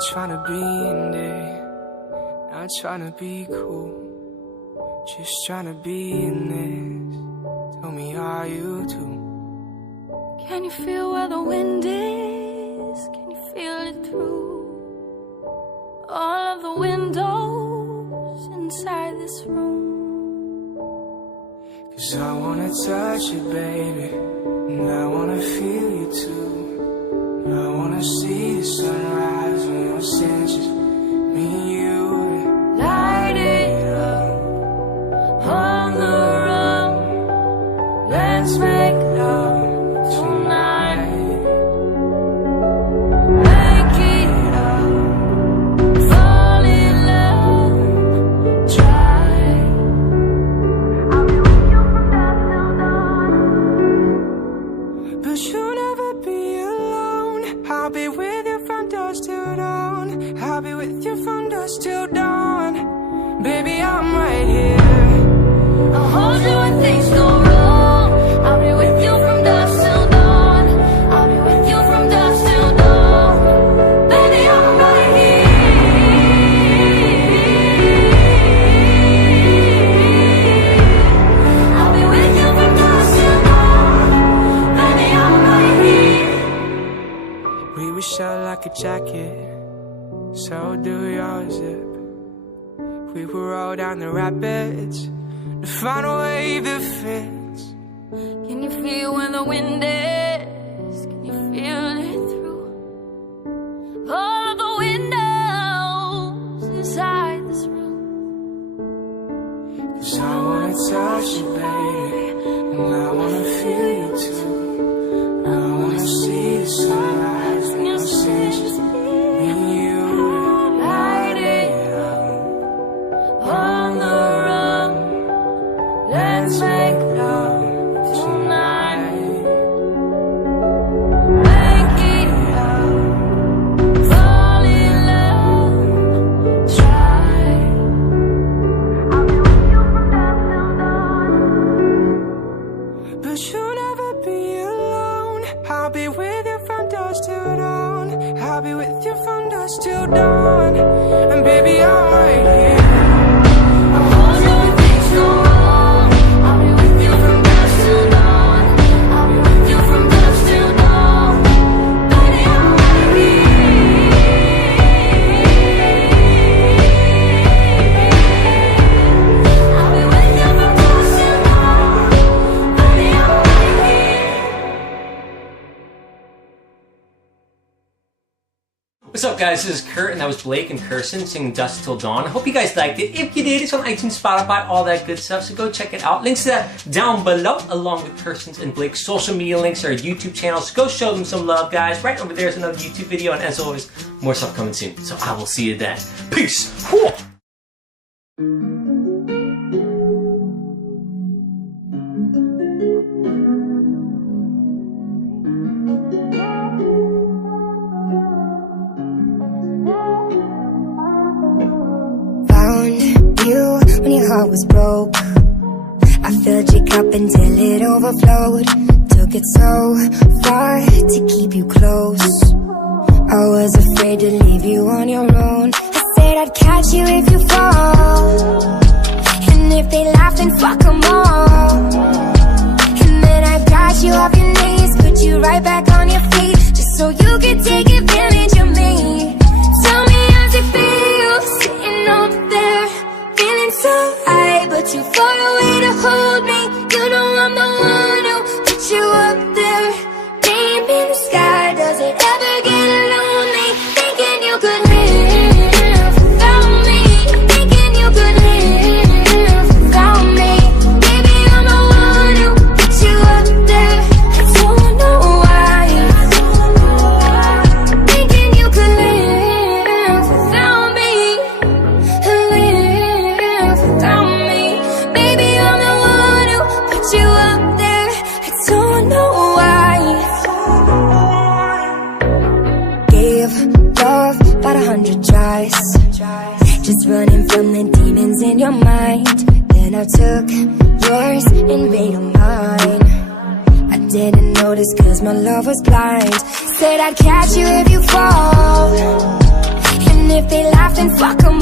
Not trying to be in there, not trying to be cool, just trying to be in this. Tell me how you do. Can you feel where the wind is? Can you feel it through all of the windows inside this room? 'Cause I wanna touch you, baby, and I wanna feel you too. I wanna see the sunrise on your senses, me and you. Light it up on the run. Let's make love tonight. Make it up, fall in love, try. I'll be with you from dusk till dawn. But you'll never be alone. I'll be with you from dusk till dawn. I'll be with you from dusk till dawn. Baby, I'm right here. I'll hold you when things go wrong. I'll be with you from dusk till dawn. I'll be with you from dusk till dawn. Baby, I'm right here. I'll be with you from dusk till dawn. Baby, I'm right here. We were shut like a jacket, so do your zip. We will roll down the rapids to find a wave that fits. Can you feel where the wind is? Can you feel it through all of the windows inside this room? 'Cause I wanna touch you, baby, and I wanna feel you too. I wanna see the sunrise on your senses, me and you. Light it up on the run. Let's make love tonight. Make it up, fall in love, try. I'll be with you from dusk till dawn. But you'll never be alone. I'll be with you from dusk till dawn. I'll be with you from dusk till dawn. And baby, I'm right here. I'll hold you when things go wrong. I'll be with you from dusk till dawn. I'll be with you from dusk till dawn. Baby, I'm right here. I'll be with you from dusk till dawn. Baby, I'm right here. What's up, guys? This is Kurt, and that was Blake and Kirsten singing Dusk Till Dawn. I hope you guys liked it. If you did, it's on iTunes, Spotify, all that good stuff, so go check it out. Links to that down below, along with Kirsten's and Blake's social media links, our YouTube channels. Go show them some love, guys. Right over there is another YouTube video, and as always, more stuff coming soon. So I will see you then. Peace! Whew. Found you when your heart was broke. I filled your cup until it overflowed. Took it so far to keep you close. I was afraid to leave you on your own. I said I'd catch you if you fall, and if they laugh then fuck them all. And then I got you off your knees, put you right back on your feet, just so you could take advantage of me. Tell me how's it feel, sitting up there, feeling so high, but too far away to hold me. You know I'm the one who put you up there, name in the sky. Does it ever get lonely, thinking you could live without me, thinking you could live without me? Baby, I'm the one who put you up there. I don't know why, thinking you could live without me, live without me. Baby, I'm the one who put you up there. I don't know why. Gave love about 100 tries, just running from the demons in your mind. Then I took yours and made them mine. I didn't notice 'cause my love was blind. Said I'd catch you if you fall, then fuck 'em